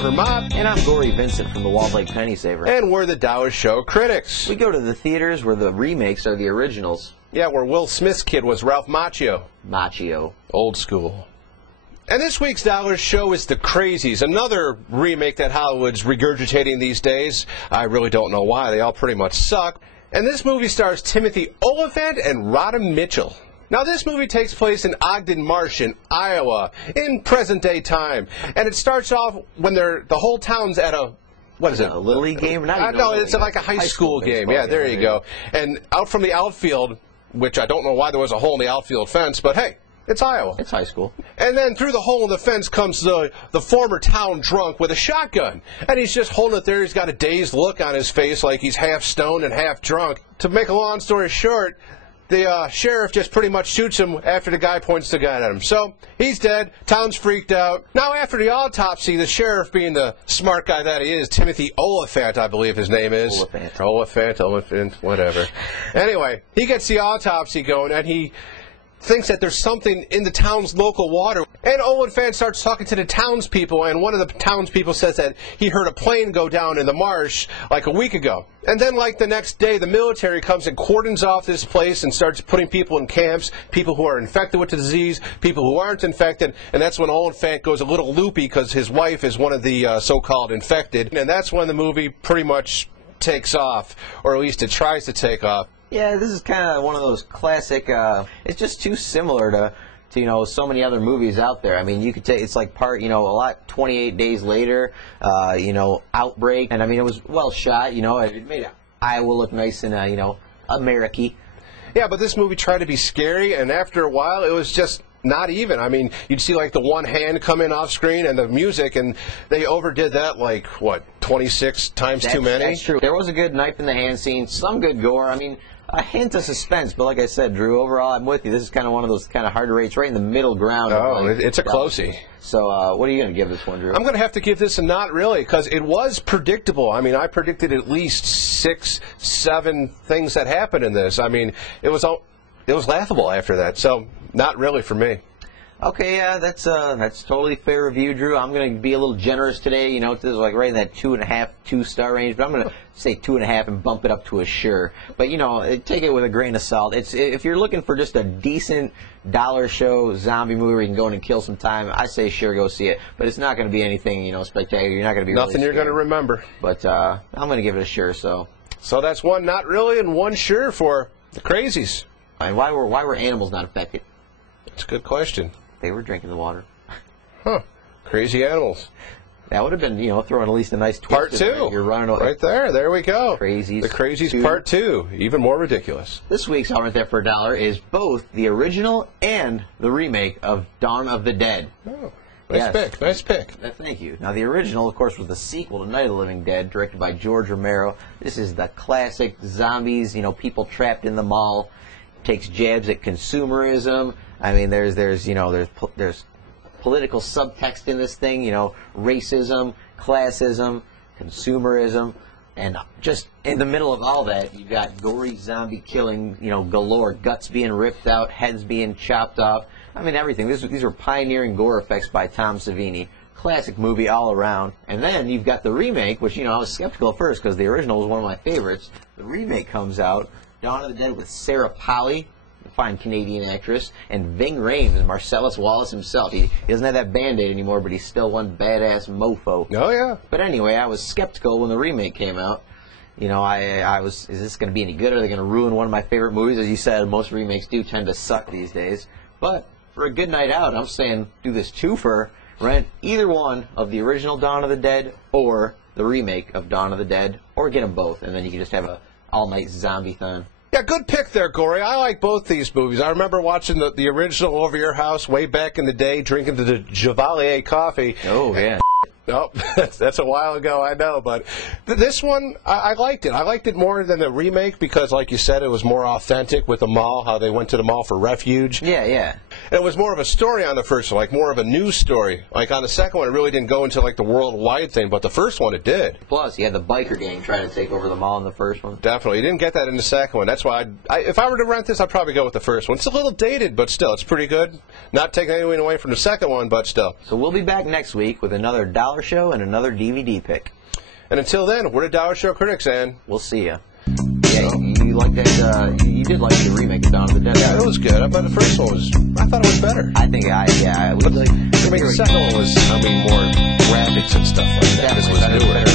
Vermont. And I'm Gory Vincent from the Walled Lake Penny Saver. And we're the Dow Show critics. We go to the theaters where the remakes are the originals. Yeah, where Will Smith's kid was Ralph Macchio. Macchio. Old school. And this week's Dollar Show is The Crazies, another remake that Hollywood's regurgitating these days. I really don't know why. They all pretty much suck. And this movie stars Timothy Olyphant and Rhoda Mitchell. Now, this movie takes place in Ogden Marsh in Iowa in present-day time. And it starts off when the whole town's at a... What is it? A Little League game? No, it's like a high school game. Yeah, there you go. And out from the outfield, which I don't know why there was a hole in the outfield fence, but hey, it's Iowa. It's high school. And then through the hole in the fence comes the former town drunk with a shotgun. And he's just holding it there. He's got a dazed look on his face like he's half stoned and half drunk. To make a long story short, the sheriff just pretty much shoots him after the guy points the gun at him. So he's dead. Town's freaked out. Now, after the autopsy, the sheriff, being the smart guy that he is, Timothy Olyphant, I believe his name is. Olyphant, whatever. Anyway, he gets the autopsy going, and he thinks that there's something in the town's local water. And Olyphant starts talking to the townspeople, and one of the townspeople says that he heard a plane go down in the marsh like a week ago. And then, like the next day, the military comes and cordons off this place and starts putting people in camps, people who are infected with the disease, people who aren't infected, and that's when Olyphant goes a little loopy because his wife is one of the so-called infected. And that's when the movie pretty much takes off, or at least it tries to take off. Yeah, this is kind of one of those classic, it's just too similar to so many other movies out there. I mean, you could take, it's like a lot, 28 Days Later, Outbreak, and I mean, it was well shot, it made Iowa look nice and, American. Yeah, but this movie tried to be scary, and after a while, it was just not even. I mean, you'd see like the one hand come in off screen and the music, and they overdid that like, what, 26 times too many? That's true. There was a good knife in the hand scene, some good gore. I mean, a hint of suspense, but like I said, Drew, overall, I'm with you. This is kind of one of those kind of hard to rate. It's right in the middle ground. Oh, it's a closey. So what are you going to give this one, Drew? I'm going to have to give this a not really, because it was predictable. I mean, I predicted at least 6, 7 things that happened in this. I mean, it was laughable after that. So not really for me. Okay, yeah, that's totally fair review, Drew. I'm going to be a little generous today. This is like right in that 2.5, 2-star range, but I'm going to say 2.5 and bump it up to a sure. But take it with a grain of salt. If you're looking for just a decent dollar show zombie movie where you can go in and kill some time, I say sure, go see it. But it's not going to be anything spectacular. You're not going to be nothing you're going to remember. But I'm going to give it a sure. So that's one not really and one sure for the Crazies. And why were animals not affected? That's a good question. They were drinking the water. Huh. Crazy animals. That would have been, throwing at least a nice twist. Part 2. You're running right there. There we go. Crazies. The Crazies Part 2. Even more ridiculous. This week's I'll Rent That for $1 is both the original and the remake of Dawn of the Dead. Oh, nice pick. Nice pick. Thank you. Now, the original, of course, was the sequel to Night of the Living Dead, directed by George Romero. This is the classic zombies, people trapped in the mall. Takes jabs at consumerism. I mean, there's political subtext in this thing, racism, classism, consumerism, and just in the middle of all that, you've got gory zombie killing, galore, guts being ripped out, heads being chopped off. I mean, everything. These are pioneering gore effects by Tom Savini. Classic movie all around. And then you've got the remake, which, I was skeptical at first because the original was one of my favorites. The remake comes out, Dawn of the Dead with Sarah Polley, the fine Canadian actress, and Ving Rhames and Marcellus Wallace himself. He doesn't have that Band-Aid anymore, but he's still one badass mofo. Oh, yeah. But anyway, I was skeptical when the remake came out. I was, is this going to be any good? Are they going to ruin one of my favorite movies? As you said, most remakes do tend to suck these days. But for a good night out, I'm saying do this twofer. Rent either one of the original Dawn of the Dead or the remake of Dawn of the Dead, or get them both, and then you can just have a all-night zombie-thon. Yeah, good pick there, Gory. I like both these movies. I remember watching the original over your house way back in the day, drinking the Chevalier coffee. Oh, yeah. Nope, that's a while ago, I know, but this one, I liked it. I liked it more than the remake because, like you said, it was more authentic with the mall, how they went to the mall for refuge. Yeah, yeah. And it was more of a story on the first one, like more of a news story. Like on the second one, it really didn't go into like the worldwide thing, but the first one, it did. Plus, you had the biker gang trying to take over the mall in the first one. Definitely. You didn't get that in the second one. That's why, if I were to rent this, I'd probably go with the first one. It's a little dated, but still, it's pretty good. Not taking anything away from the second one, but still. So we'll be back next week with another dollar Dollar Show and another DVD pick. And until then, we're the Dollar Show critics, and we'll see ya. Yeah, you like that? You did like the remake of Dawn of the Dead. Yeah, it was good. I thought the first one was. I thought it was better. I think the second one was, more graphics and stuff like that. This was newer.